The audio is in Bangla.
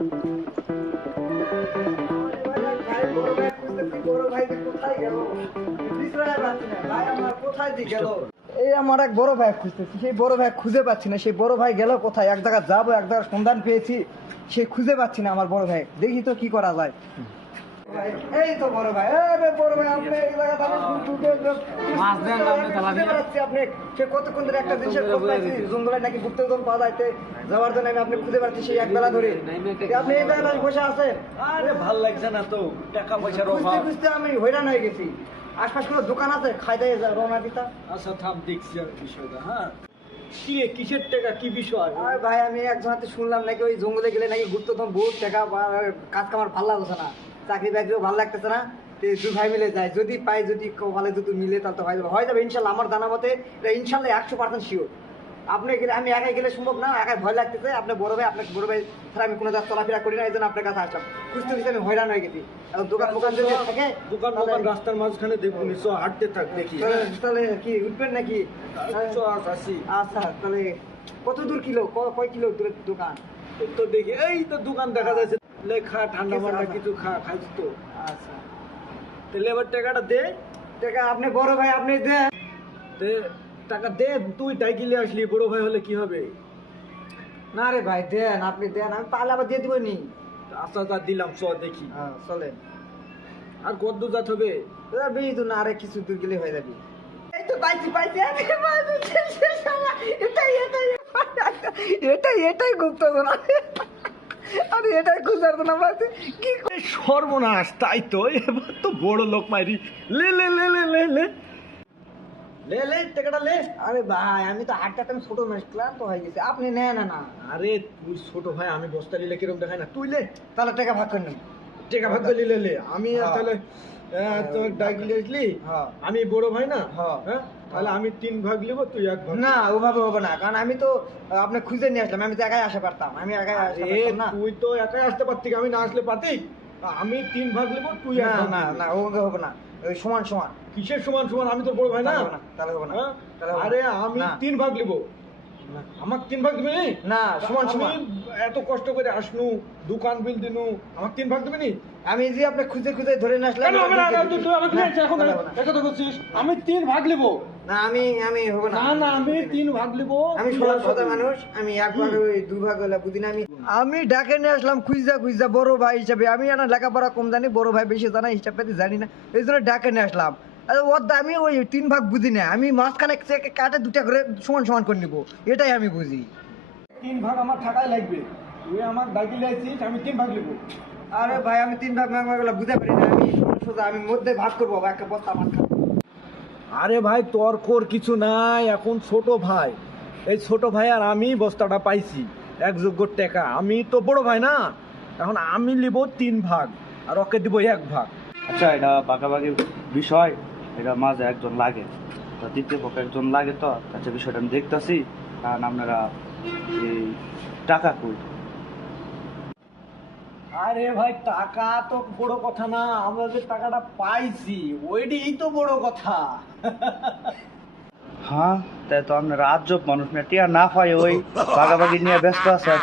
এই আমার এক বড় ভাই খুঁজতেছি, সেই বড় ভাই খুঁজে পাচ্ছি না। সেই বড় ভাই গেল কোথায়? এক জায়গায় যাবো, এক জায়গায় সন্ধান পেয়েছি, সে খুঁজে পাচ্ছি না আমার বড় ভাই। দেখি তো কি করা যায়। এই তো বড় ভাই, বড় ভাই আপনি এই জায়গাটা আপনি সে কতক্ষণ ধরে একটা জিনিসের খোঁজ পাইছি, জঙ্গলে নাকি গুপ্ত ধন পাওয়া যাইতে যাওয়ার জন্য আমি আপনি খুঁজে পাচ্ছি সেই এক বেলা ধরে। আপনি এই জায়গায় বসে আছেন? আরে ভাল লাগছে না তো, টাকা পয়সার খুঁজতে অভাব। খুঁজতে আমি হয়রান হয়ে গেছি। আশপাশ কোনো দোকান আছে? খাই দেয় রওনা দিতা। আচ্ছা থাম, দেখছি আমি বিষয়টা। হ্যাঁ কি রে, কিসের টাকা, কি বিষয়? আর ভাই আমি একজন হাতে শুনলাম নাকি ওই জঙ্গলে গেলে নাকি গুপ্তধন বহুত টাকা, কাজ কামার ভালো লাগছে না, চাকরি বাকরিও ভালো লাগতেছে না। দুই ভাই মিলে যায়, যদি পাই, যদি ভালো যদি মিলে তাহলে তো হয়ে যাবে ইনশাল্লাহ। আমার জানা মতে ইনশাল্লাহ 100% শিওর। আপনি গেলে, আমি একাই গেলে সম্ভব না, একাই ভয় লাগতেছে। আপনি বড় ভাই, আপনার বড় ভাই ছাড়া আমি কোনো চলাফেরা করি না, এই জন্য আপনার কাছে আসলাম। খুঁজতে খুঁজতে আমি হয়রান হয়ে গেছি। দোকান যদি থাকে, দোকান রাস্তার মাঝখানে দেখুন, হাঁটতে থাক দেখি। তাহলে কি উঠবেন নাকি? আচ্ছা তাহলে কত দূর কিলো, কয় কিলো দূরের দোকান? তো দেখি, এই তো দোকান দেখা যাচ্ছে, লেখা ঠান্ডা মান্ডা কিছু খাইছ তো। আচ্ছা তাহলে এবার টাকাটা দে। টাকা আপনি বড় ভাই, আপনি দেন। টাকা দে, তুই দাইকিলে আসলি, বড় ভাই হলে কি হবে? না রে ভাই দেন, আপনি দেন, আমি পারলে আবার দিয়ে দিব নি। আচ্ছা তা দিলাম, চ দেখি। হ্যাঁ চলেন। আর কত দূর যাতে হবে? বেশি দূর না, আরে কিছু দূর গেলে হয়ে যাবে। এই তো পাইছি পাইছি, এটাই গুপ্তধন। আরে এটাই খুঁজার না পাইছি কি সর্বনাশ। তাই তো, এবার তো বড় লোক মাইরি। লে লে লে লে লে লে লে লে টাকাটা লে। আরে ভাই আমি তো হাঁটতে হাঁটতে ছোট মানুষ, ক্লান্ত হয়ে গেছে, আপনি নেন না। আরে তুই ছোট ভাই, আমি বস্তা নিলে কিরকম দেখাই না, তুই লে। তাহলে টাকা ভাগ করে নেন। টাকা ভাগ করে নিলে লে, আমি আর হ্যাঁ। তাহলে তোর ডাকিলে আসলি, হ্যাঁ। আমি বড় ভাই না। হ্যাঁ। হ্যাঁ তাহলে আমি 3 ভাগ লিব, তুই 1 ভাগ। না ওভাবে হবে না, কারণ আমি তো আপনি খুঁজে নিয়ে আসলাম, আমি তো একাই আসতে পারতাম, আমি একাই আসতে পারতাম না। তুই তো একাই আসতে পারতি, আমি না আসলে পারতি। আমি 3 ভাগ লিব, তুই 1 না ভাগ না নিবি। না ওভাবে হবে না, ওই সমান সমান। কিসের সমান সমান? আমি তো বড় ভাই না। তাহলে হবে না, হ্যাঁ? তাহলে হবে না। আরে আমি না। 3 ভাগ লিব, না। আমাকে 3 ভাগ দিবি নি? না সমান আমি সমান। এত কষ্ট করে আসনু, দোকান বিল দিনু, আমাকে 3 ভাগ দিবি নি? আমি যে আপনি খুঁজে খুঁজে ধরে নিয়ে আসলাম। কেন হবে না? তুই আমাকে না, এখন তাহলে হবে না। কথা বলছিস, আমি 3 ভাগ লিব। না আমি হবে না। না না, আমি 3 ভাগ লিব। আমি সরল সোজা মানুষ, আমি এক ভাগ ওই দুই ভাগ হলে বুঝি না। আমি ডাকে নিয়ে আসলাম খুঁজা খুঁজা বড় ভাই হিসাবে। আমি না লেখাপড়া কম জানি, বড় ভাই বেশি জানা, হিসাব পাতি জানি না, এই জন্য ডাকে নিয়ে আসলাম। ওর আমি ওই 3 ভাগ বুঝি না, আমি মাঝখানে কাটে 2টা করে সমান সমান করে নিবো, এটাই আমি বুঝি। 3 ভাগ আমার টাকাই লাগবে, তুই আমার ডাকিলে আইছিস, আমি 3 ভাগ লিব। আরে ভাই আমি 3 ভাগ বুঝতে পারি না, আমি সরল সোজা, আমি মধ্যে ভাগ করবো, একটা বস্তা ভাত খাবো। আরে ভাই তর্কর কিছু নাই, এখন ছোট ভাই, এই ছোট ভাই আর আমি বস্তাটা পাইছি, একযোগ্য টাকা। আমি তো বড় ভাই না, এখন আমি লিব 3 ভাগ আর ওকে দিব 1 ভাগ। আচ্ছা এটা বাঁকাবাকি বিষয়, এটা মাঝে একজন লাগে, তো দ্বিতীয় পক্ষে একজন লাগে, তো আচ্ছা বিষয়টা আমি দেখতেছি। কারণ আপনারা এই টাকা কই? আরে ভাই টাকা তো বড় কথা না, আমরা যে টাকাটা পাইছি ওইটাই তো বড় কথা। হ্যাঁ তাই তো, আপনারা আজব মানুষ না, টিয়া না পাই ওই বাগাবাগি নিয়ে ব্যস্ত আছে।